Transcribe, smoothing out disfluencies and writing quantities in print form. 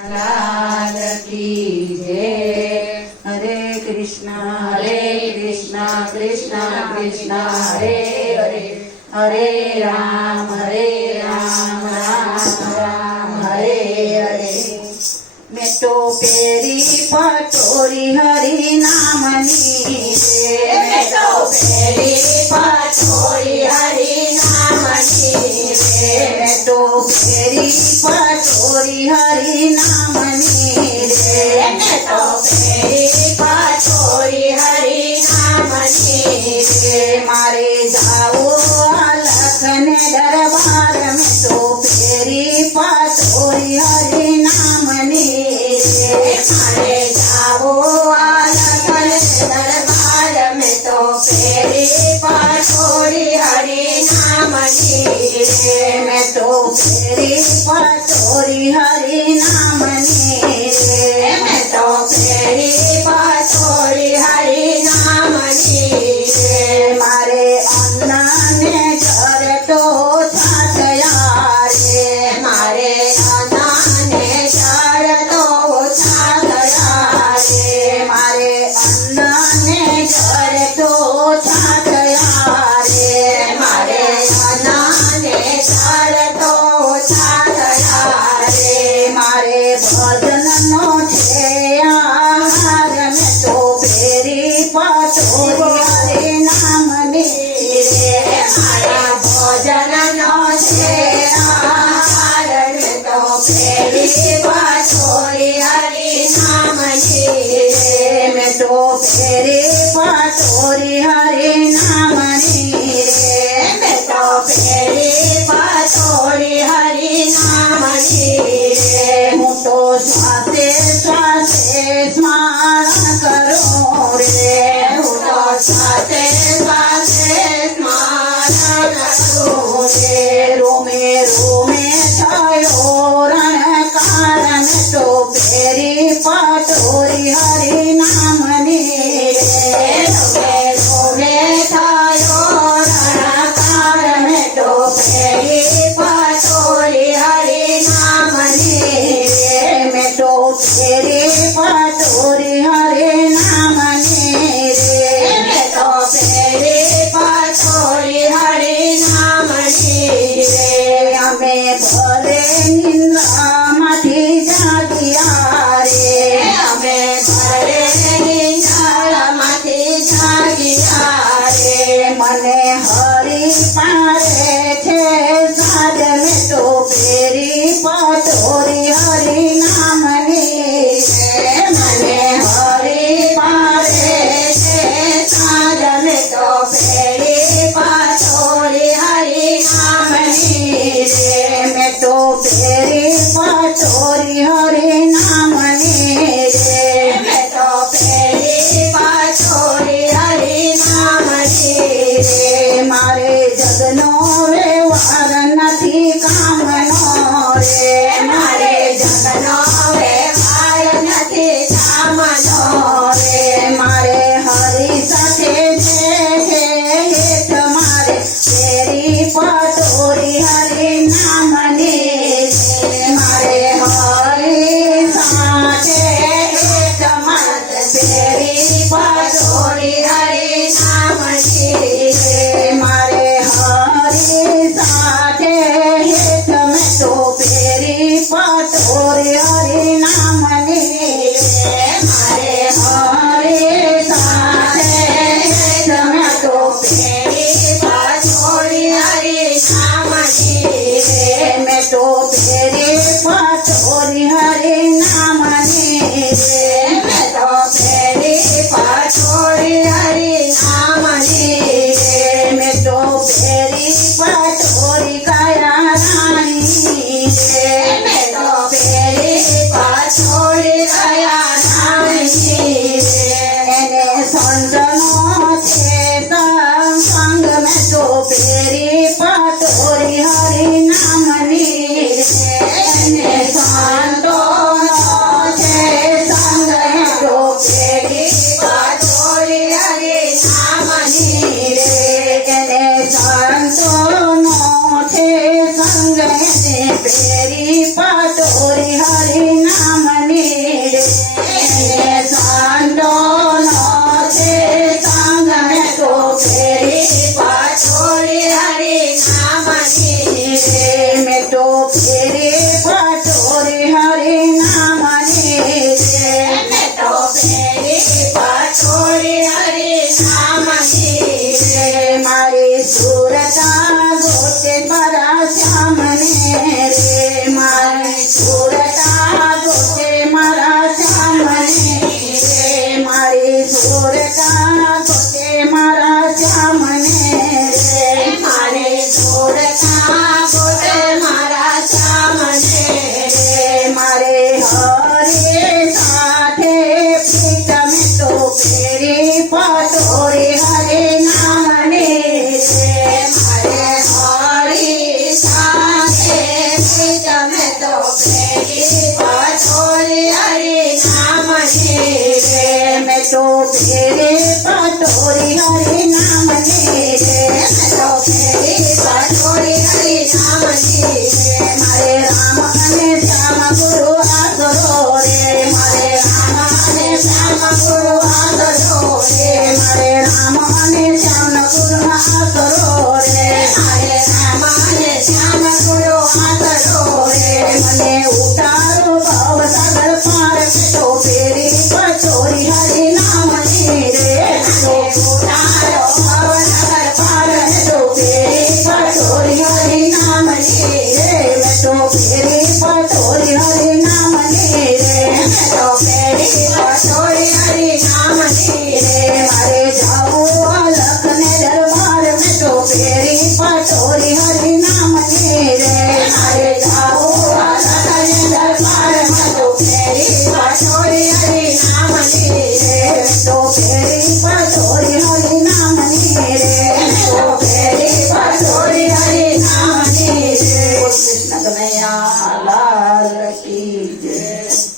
लाल की जय। हरे कृष्णा कृष्णा कृष्णा हरे हरे, हरे राम राम राम हरे हरे। मैं तो पेरी पटोरी हरि नामनी रे, मैं तो पेरी पटोरी हरि नामनी रे, मैं तो पेरी पटोरी हरि नामनी रे, मैं तो पेरी पटोरी हरि नामनी रे। मारे जाओ लखन दरबार में तो पेरी पटोरी हरि नामनी रे, मारे जाओ लखन दरबार में तो पेरी पटोरी हरि नामनी रे, मैं तो पेरी पटोरी हरि नामनी रे, मैं तो पेरी पटोरी हरि नामनी रे। मारे अन्ना ने घर तो छाया रे, मारे अन्ना ने घर तो छाया रे, मारे अन्ना ने घर तो छाया रे, मारे अन्ना ने घर तो छाया रे। मारे भजन नो छे आहार में तो पेरी पटोरी हरि नामनी रे, मारा भजन नो छे आहार में तो पेरी पटोरी हरि नामनी रे, मैं तो पेरी पटोरी हरि नामनी रे, मैं तो पेरी पटोरी हरि नामनी रे। हूँ तो श्वासे श्वासे स्मरण करूँ रे, हूँ तो श्वासे श्वासे स्मरण करूँ रे। रोमे रोमे थयो रणकार में तो पेरी पटोरी हरि नामनी रे, रोमे रोमे थयो रणकार में तो पेरी पटोरी हरि नामनी रे, मैं तो पेरी જય